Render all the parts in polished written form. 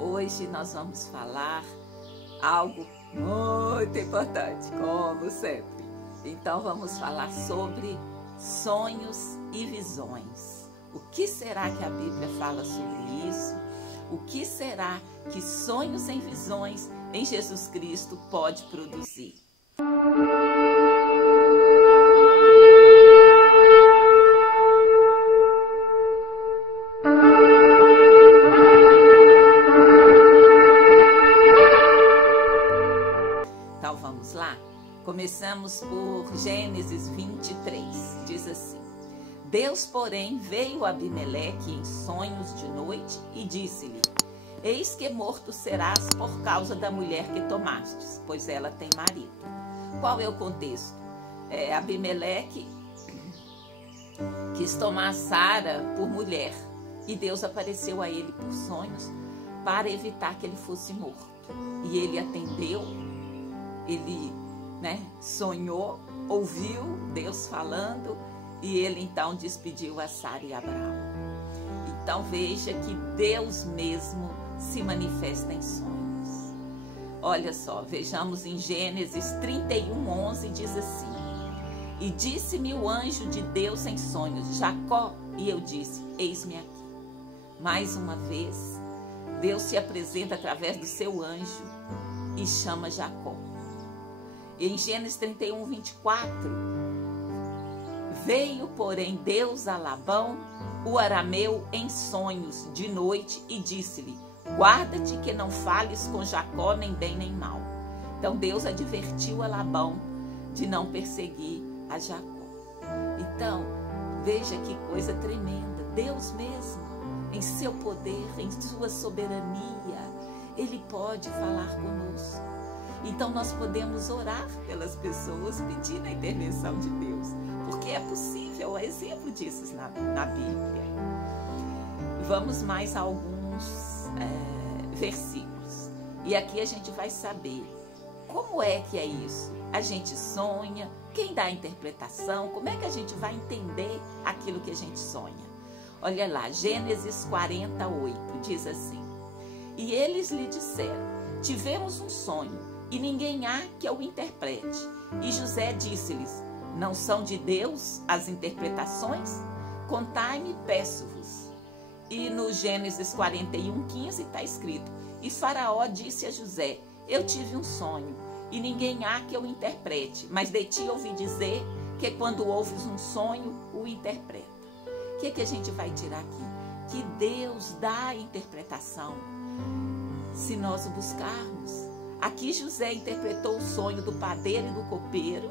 Hoje nós vamos falar algo muito importante, como sempre. Então vamos falar sobre sonhos e visões. O que será que a Bíblia fala sobre isso? O que será que sonhos e visões em Jesus Cristo pode produzir? Então vamos lá? Começamos por Gênesis 23, diz assim: Deus, porém, veio a Abimeleque em sonhos de noite e disse-lhe: Eis que morto serás por causa da mulher que tomastes, pois ela tem marido. Qual é o contexto? Abimeleque quis tomar Sara por mulher e Deus apareceu a ele por sonhos para evitar que ele fosse morto. E ele atendeu, ele sonhou, ouviu Deus falando e ele então despediu a Sara e Abraão. Então veja que Deus mesmo se manifesta em sonhos. Olha só, vejamos em Gênesis 31:11, diz assim: E disse-me o anjo de Deus em sonhos, Jacó, e eu disse, eis-me aqui. Mais uma vez, Deus se apresenta através do seu anjo e chama Jacó. E em Gênesis 31:24, veio, porém, Deus a Labão, o arameu, em sonhos de noite e disse-lhe: Guarda-te que não fales com Jacó nem bem nem mal. Então Deus advertiu a Labão de não perseguir a Jacó. Então, veja que coisa tremenda. Deus mesmo, em seu poder, em sua soberania, Ele pode falar conosco. Então nós podemos orar pelas pessoas pedindo a intervenção de Deus, porque é possível, há exemplo disso na Bíblia. Vamos mais a alguns versículos. E aqui a gente vai saber como é que é isso. A gente sonha, quem dá a interpretação, como é que a gente vai entender aquilo que a gente sonha. Olha lá, Gênesis 48 diz assim: E eles lhe disseram: Tivemos um sonho, e ninguém há que o interprete. E José disse-lhes: Não são de Deus as interpretações? Contai-me, peço-vos. E no Gênesis 41:15 está escrito: E Faraó disse a José: Eu tive um sonho, e ninguém há que o interprete, mas de ti ouvi dizer que quando ouves um sonho, o interpreta. O que a gente vai tirar aqui? Que Deus dá a interpretação, se nós o buscarmos. Aqui José interpretou o sonho do padeiro e do copeiro.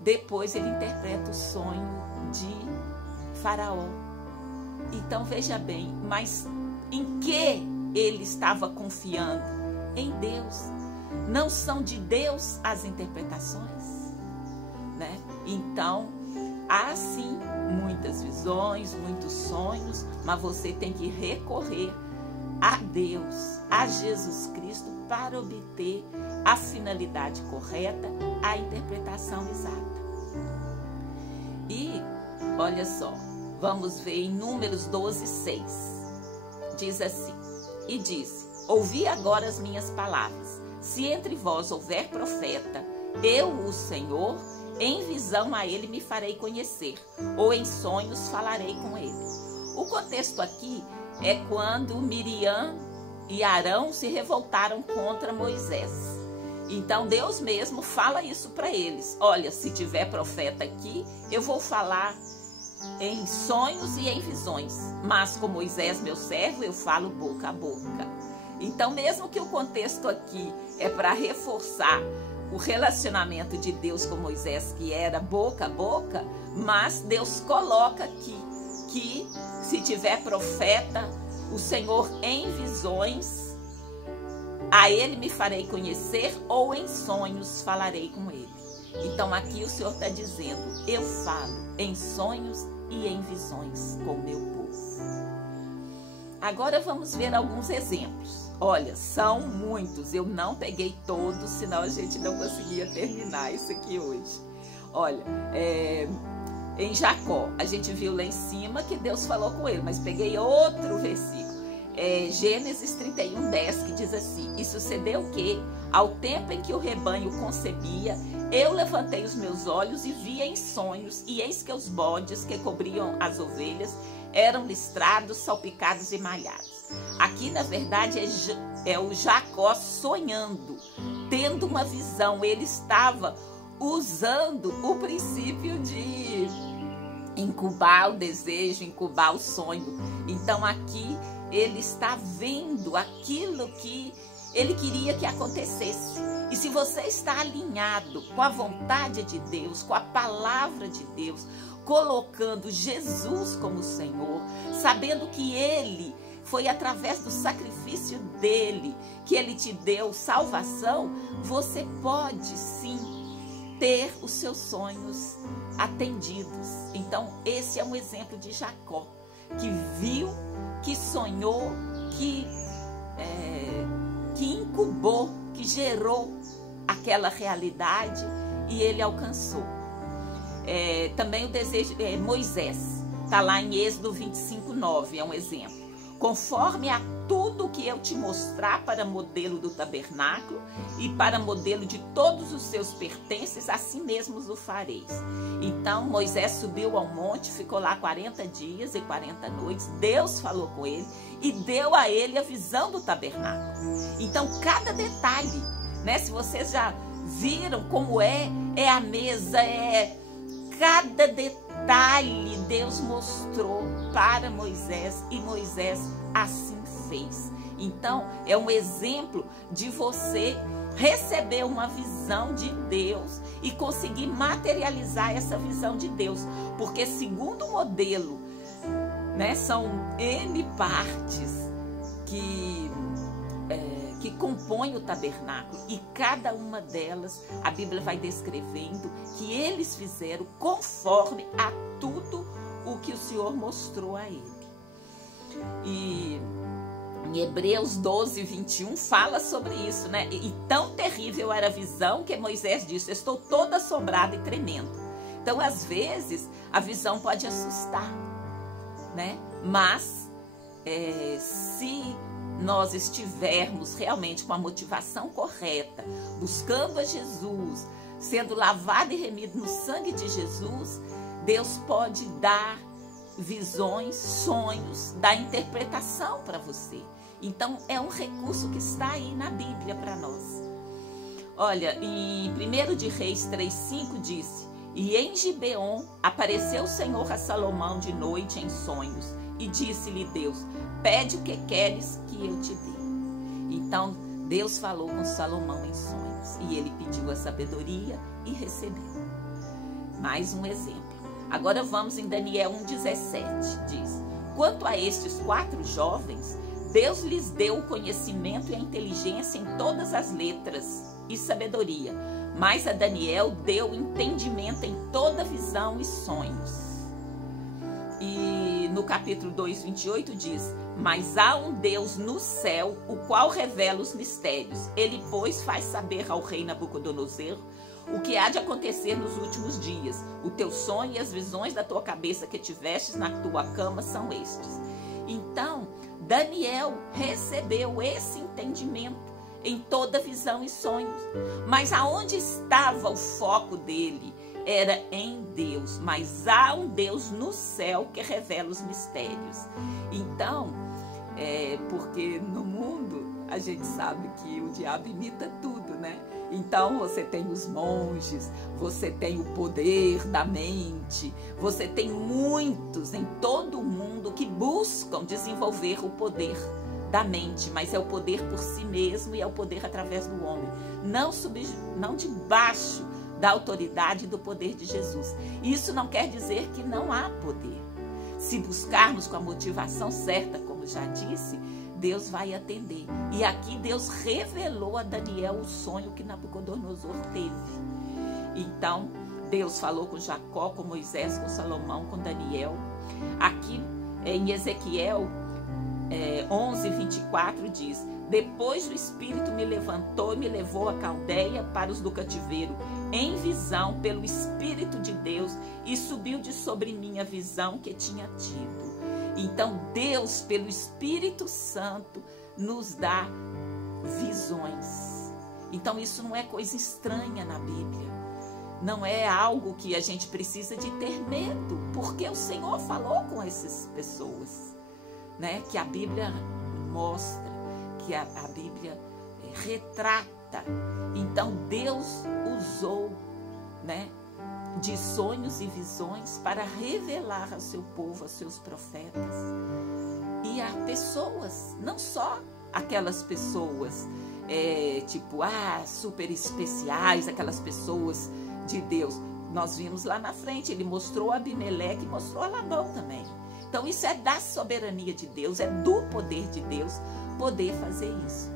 Depois ele interpreta o sonho de Faraó. Então veja bem, mas em que ele estava confiando? Em Deus. Não são de Deus as interpretações, né? Então, há sim muitas visões, muitos sonhos, mas você tem que recorrer a Deus, a Jesus Cristo, para obter a finalidade correta, a interpretação exata. E, olha só, vamos ver em Números 12:6. Diz assim: E disse: Ouvi agora as minhas palavras. Se entre vós houver profeta, eu, o Senhor, em visão a ele me farei conhecer, ou em sonhos falarei com ele. O contexto aqui é quando Miriam e Arão se revoltaram contra Moisés. Então Deus mesmo fala isso para eles: olha, se tiver profeta aqui, eu vou falar em sonhos e em visões, mas com Moisés, meu servo, eu falo boca a boca. Então, mesmo que o contexto aqui é para reforçar o relacionamento de Deus com Moisés, que era boca a boca, mas Deus coloca aqui que se tiver profeta, o Senhor em visões, a ele me farei conhecer, ou em sonhos falarei com ele. Então aqui o Senhor está dizendo: eu falo em sonhos e em visões com o meu povo. Agora vamos ver alguns exemplos. Olha, são muitos, eu não peguei todos, senão a gente não conseguia terminar isso aqui hoje. Olha, em Jacó, a gente viu lá em cima que Deus falou com ele, mas peguei outro versículo. Gênesis 31:10, que diz assim: e sucedeu que, ao tempo em que o rebanho concebia, eu levantei os meus olhos e vi em sonhos, e eis que os bodes que cobriam as ovelhas eram listrados, salpicados e malhados. Aqui, na verdade, é o Jacó sonhando, tendo uma visão. Ele estava usando o princípio de incubar o desejo, incubar o sonho. Então aqui ele está vendo aquilo que ele queria que acontecesse. E se você está alinhado com a vontade de Deus, com a palavra de Deus, colocando Jesus como Senhor, sabendo que Ele foi através do sacrifício dele que Ele te deu salvação, você pode sim ter os seus sonhos atendidos. Então esse é um exemplo de Jacó, que viu, que sonhou, que incubou, que gerou aquela realidade e ele alcançou. Também o desejo, Moisés, está lá em Êxodo 25:9, é um exemplo. Conforme a tudo que eu te mostrar para modelo do tabernáculo e para modelo de todos os seus pertences, assim mesmo o fareis. Então Moisés subiu ao monte, ficou lá 40 dias e 40 noites. Deus falou com ele e deu a ele a visão do tabernáculo. Então cada detalhe, né? Se vocês já viram como é a mesa, cada detalhe Deus mostrou para Moisés e Moisés assim fez. Então é um exemplo de você receber uma visão de Deus e conseguir materializar essa visão de Deus, porque segundo o modelo, né, são N partes que compõem o tabernáculo, e cada uma delas a Bíblia vai descrevendo que eles fizeram conforme a tudo o que o Senhor mostrou a ele. E em Hebreus 12:21 fala sobre isso, né? E tão terrível era a visão que Moisés disse: estou toda assombrada e tremendo. Então às vezes a visão pode assustar, né? Mas se nós estivermos realmente com a motivação correta, buscando a Jesus, sendo lavado e remido no sangue de Jesus, Deus pode dar visões, sonhos, dar interpretação para você. Então é um recurso que está aí na Bíblia para nós. Olha, em 1 de Reis 3:5 disse: e em Gibeon apareceu o Senhor a Salomão de noite em sonhos, e disse-lhe Deus: pede o que queres que eu te dê. Então Deus falou com Salomão em sonhos e ele pediu a sabedoria e recebeu. Mais um exemplo. Agora vamos em Daniel 1:17. Diz: quanto a estes 4 jovens, Deus lhes deu o conhecimento e a inteligência em todas as letras e sabedoria, mas a Daniel deu entendimento em toda visão e sonhos. E no capítulo 2:28 diz: mas há um Deus no céu, o qual revela os mistérios. Ele, pois, faz saber ao rei Nabucodonosor o que há de acontecer nos últimos dias. O teu sonho e as visões da tua cabeça que tivestes na tua cama são estes. Então, Daniel recebeu esse entendimento em toda visão e sonhos. Mas aonde estava o foco dele? Era em Deus. Mas há um Deus no céu que revela os mistérios. Então, porque no mundo a gente sabe que o diabo imita tudo, né? Então você tem os monges, você tem o poder da mente, você tem muitos em todo o mundo que buscam desenvolver o poder da mente, mas é o poder por si mesmo e é o poder através do homem, não debaixo da autoridade e do poder de Jesus. Isso não quer dizer que não há poder. Se buscarmos com a motivação certa, como já disse, Deus vai atender. E aqui Deus revelou a Daniel o sonho que Nabucodonosor teve. Então, Deus falou com Jacó, com Moisés, com Salomão, com Daniel. Aqui em Ezequiel 11:24 diz: depois o Espírito me levantou e me levou a Caldeia para os do cativeiro, em visão pelo Espírito de Deus, e subiu de sobre mim a visão que tinha tido. Então Deus, pelo Espírito Santo, nos dá visões. Então isso não é coisa estranha na Bíblia. Não é algo que a gente precisa de ter medo, porque o Senhor falou com essas pessoas, né? Que a Bíblia mostra, que a Bíblia retrata. Então Deus usou, né, de sonhos e visões para revelar ao seu povo, aos seus profetas e a pessoas, não só aquelas pessoas super especiais, aquelas pessoas de Deus. Nós vimos lá na frente, ele mostrou a Abimeleque e mostrou a Labão também. Então isso é da soberania de Deus, é do poder de Deus poder fazer isso.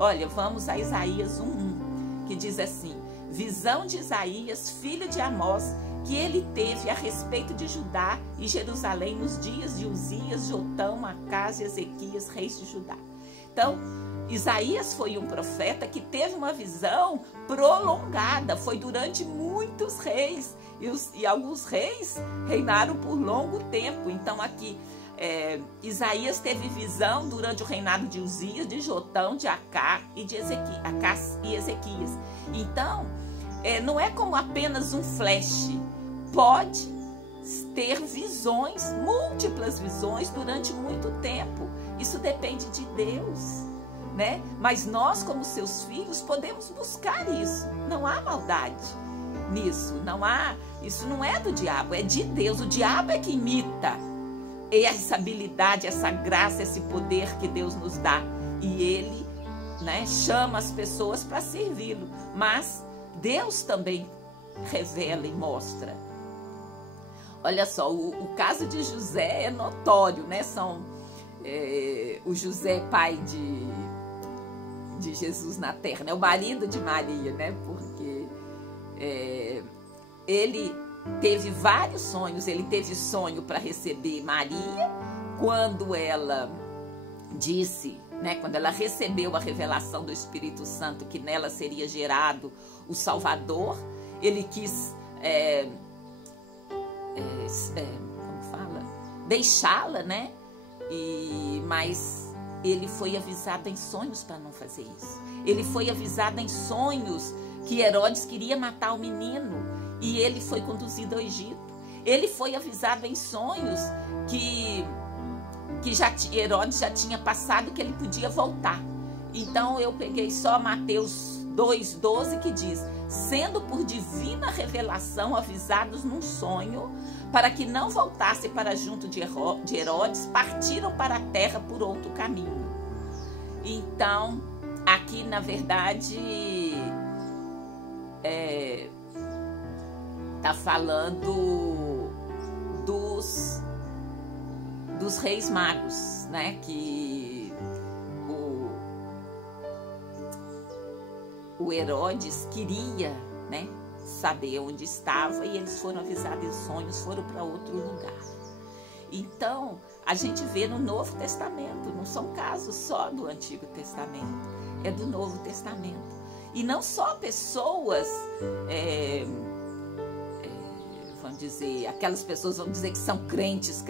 Olha, vamos a Isaías 1:1, que diz assim: visão de Isaías, filho de Amós, que ele teve a respeito de Judá e Jerusalém nos dias de Uzias, Jotão, Acás e Ezequias, reis de Judá. Então, Isaías foi um profeta que teve uma visão prolongada, foi durante muitos reis, e alguns reis reinaram por longo tempo. Então aqui, Isaías teve visão durante o reinado de Uzias, de Jotão, de Acás e Ezequias. Então, não é como apenas um flash, pode ter visões, múltiplas visões durante muito tempo. Isso depende de Deus, né? Mas nós, como seus filhos, podemos buscar isso. Não há maldade nisso, isso não é do diabo, é de Deus. O diabo é que imita essa habilidade, essa graça, esse poder que Deus nos dá, e ele, né, chama as pessoas para servi-lo. Mas Deus também revela e mostra. Olha só, o caso de José é notório, né? O José, pai de Jesus na terra, né? O marido de Maria, né? Porque ele teve vários sonhos. Ele teve sonho para receber Maria, quando ela disse, né? Quando ela recebeu a revelação do Espírito Santo, que nela seria gerado o Salvador. Ele quis deixá-la, né? Mas ele foi avisado em sonhos para não fazer isso. Ele foi avisado em sonhos que Herodes queria matar o menino, e ele foi conduzido ao Egito. Ele foi avisado em sonhos que Herodes já tinha passado, que ele podia voltar. Então eu peguei só Mateus 2,12, que diz: sendo por divina revelação avisados num sonho, para que não voltasse para junto de Herodes, partiram para a terra por outro caminho. Então, aqui na verdade está falando dos reis magos, né? Que o Herodes queria, né, saber onde estava, e eles foram avisados em sonhos, foram para outro lugar. Então, a gente vê no Novo Testamento, não são casos só do Antigo Testamento, é do Novo Testamento. E não só pessoas, vamos dizer, aquelas pessoas, vamos dizer, que são crentes.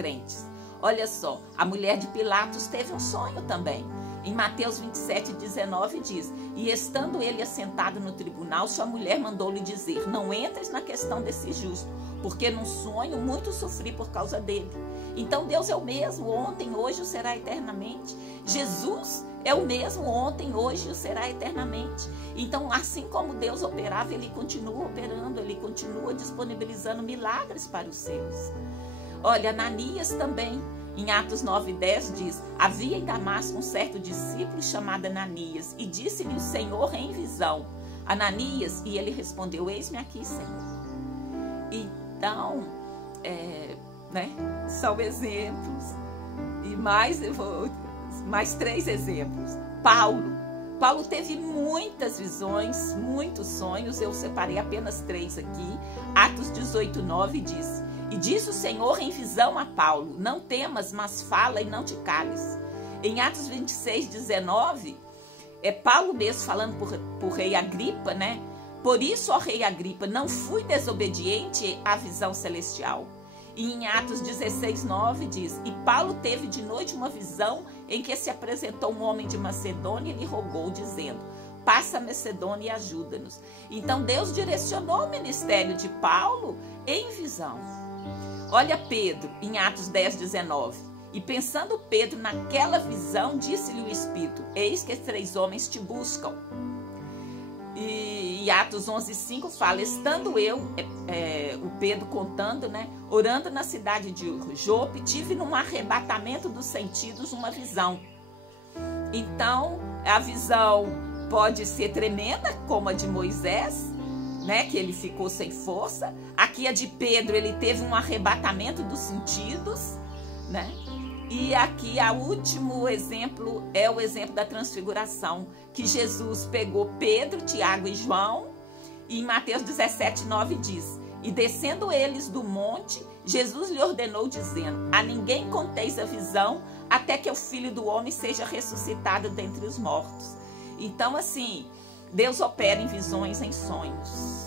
Olha só, a mulher de Pilatos teve um sonho também. Em Mateus 27:19 diz: e estando ele assentado no tribunal, sua mulher mandou-lhe dizer: não entres na questão desse justo, porque num sonho muito sofri por causa dele. Então Deus é o mesmo, ontem, hoje e será eternamente. Jesus é o mesmo ontem, hoje e será eternamente. Então, assim como Deus operava, ele continua operando, ele continua disponibilizando milagres para os seus. Olha, Ananias também, em Atos 9:10 diz: havia em Damasco um certo discípulo chamado Ananias, e disse-lhe o Senhor em visão: Ananias, e ele respondeu: eis-me aqui, Senhor. Então, né, são exemplos. E mais 3 exemplos. Paulo teve muitas visões, muitos sonhos. Eu separei apenas 3 aqui. Atos 18:9 diz: e disse o Senhor em visão a Paulo: não temas, mas fala e não te cales. Em Atos 26:19, é Paulo mesmo falando por rei Agripa, né? Por isso, ó rei Agripa, não fui desobediente à visão celestial. E em Atos 16:9 diz: e Paulo teve de noite uma visão em que se apresentou um homem de Macedônia e lhe rogou, dizendo: passa a Macedônia e ajuda-nos. Então Deus direcionou o ministério de Paulo em visão. Olha Pedro, em Atos 10:19. E pensando Pedro naquela visão, disse-lhe o Espírito: eis que 3 homens te buscam. E Atos 11:5 fala: estando eu, o Pedro contando, né, orando na cidade de Jope, tive num arrebatamento dos sentidos uma visão. Então, a visão pode ser tremenda, como a de Moisés, né, que ele ficou sem força. Aqui a de Pedro, ele teve um arrebatamento dos sentidos, né? E aqui o último exemplo é o exemplo da transfiguração, que Jesus pegou Pedro, Tiago e João, e em Mateus 17:9 diz: e descendo eles do monte, Jesus lhe ordenou, dizendo: a ninguém conteis a visão, até que o Filho do Homem seja ressuscitado dentre os mortos. Então, assim, Deus opera em visões, em sonhos.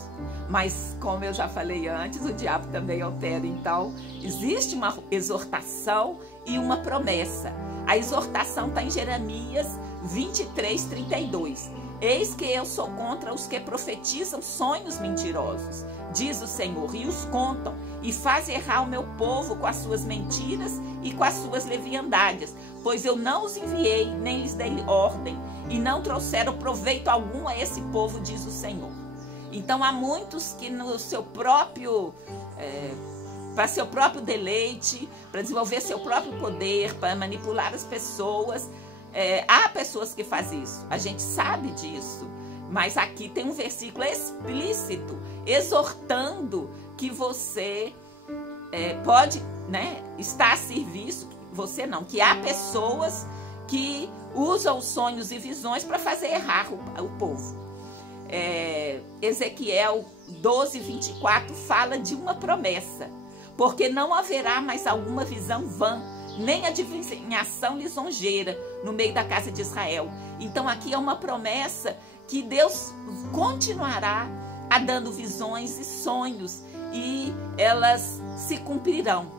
Mas, como eu já falei antes, o diabo também opera. Então, existe uma exortação e uma promessa. A exortação está em Jeremias 23:32. Eis que eu sou contra os que profetizam sonhos mentirosos, diz o Senhor, e os contam, e faz errar o meu povo com as suas mentiras e com as suas leviandades, pois eu não os enviei, nem lhes dei ordem, e não trouxeram proveito algum a esse povo, diz o Senhor. Então há muitos que no seu próprio, para seu próprio deleite, para desenvolver seu próprio poder, para manipular as pessoas, há pessoas que fazem isso, a gente sabe disso, mas aqui tem um versículo explícito, exortando que você pode, né, estar a serviço, você não, que há pessoas que usam sonhos e visões para fazer errar o povo. Ezequiel 12:24 fala de uma promessa, porque não haverá mais alguma visão vã, nem adivinhação lisonjeira no meio da casa de Israel. Então aqui é uma promessa que Deus continuará a dando visões e sonhos, e elas se cumprirão.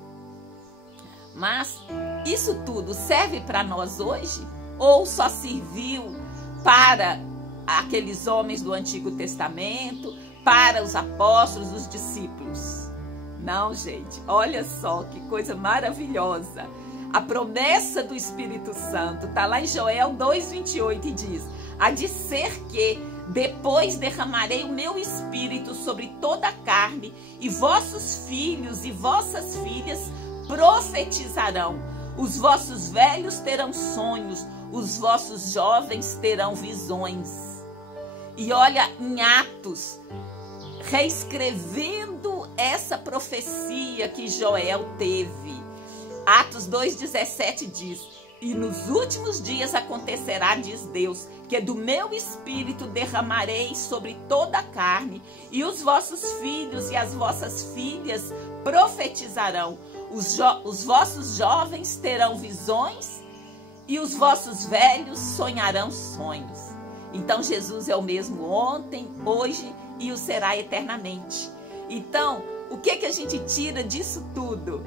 Mas isso tudo serve para nós hoje? Ou só serviu para aqueles homens do Antigo Testamento, para os apóstolos, os discípulos? Não, gente, olha só que coisa maravilhosa. A promessa do Espírito Santo está lá em Joel 2:28 e diz: há de ser que depois derramarei o meu Espírito sobre toda a carne, e vossos filhos e vossas filhas profetizarão, os vossos velhos terão sonhos, os vossos jovens terão visões. E olha em Atos, reescrevendo essa profecia que Joel teve. Atos 2:17 diz: e nos últimos dias acontecerá, diz Deus, que do meu Espírito derramarei sobre toda a carne, e os vossos filhos e as vossas filhas profetizarão, os vossos jovens terão visões, e os vossos velhos sonharão sonhos. Então Jesus é o mesmo ontem, hoje e o será eternamente. Então, o que a gente tira disso tudo?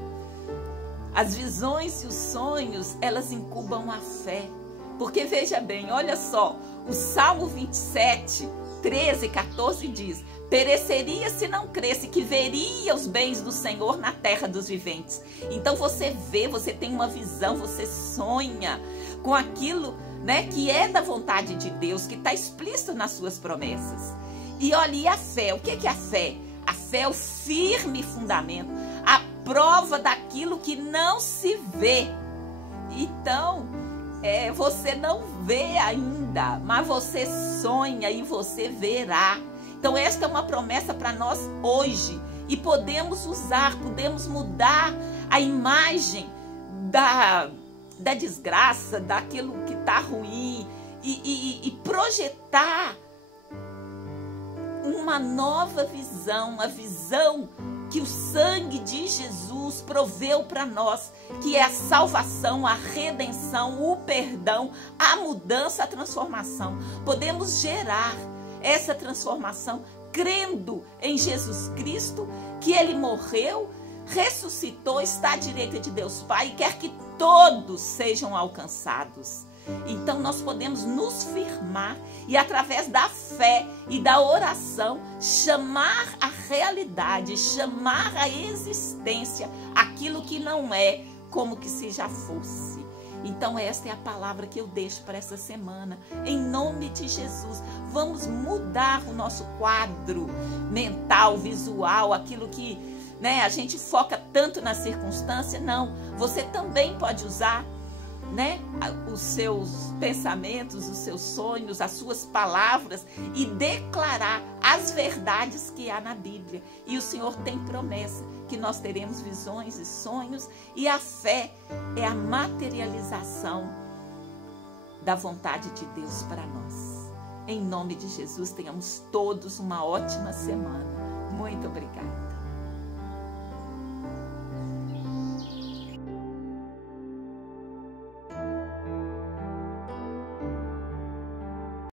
As visões e os sonhos, elas incubam a fé. Porque veja bem, olha só, o Salmo 27, 13, 14 diz: pereceria se não cresce que veria os bens do Senhor na terra dos viventes. Então você vê, você tem uma visão, você sonha com aquilo, né, que é da vontade de Deus, que está explícito nas suas promessas. E olha, e a fé? O que é a fé? A fé é o firme fundamento, a prova daquilo que não se vê. Então, você não vê ainda, mas você sonha e você verá. Então, esta é uma promessa para nós hoje. E podemos usar, podemos mudar a imagem da desgraça, daquilo que está ruim, e projetar uma nova visão, a visão que o sangue de Jesus proveu para nós, que é a salvação, a redenção, o perdão, a mudança, a transformação. Podemos gerar essa transformação crendo em Jesus Cristo, que Ele morreu, ressuscitou, está à direita de Deus Pai e quer que todos sejam alcançados. Então nós podemos nos firmar e através da fé e da oração chamar a realidade, chamar a existência aquilo que não é como que se já fosse. Então esta é a palavra que eu deixo para essa semana, em nome de Jesus. Vamos mudar o nosso quadro mental, visual, aquilo que, né, a gente foca tanto na circunstância. Não, você também pode usar, né, os seus pensamentos, os seus sonhos, as suas palavras e declarar as verdades que há na Bíblia. E o Senhor tem promessa que nós teremos visões e sonhos, e a fé é a materialização da vontade de Deus para nós. Em nome de Jesus, tenhamos todos uma ótima semana. Muito obrigada.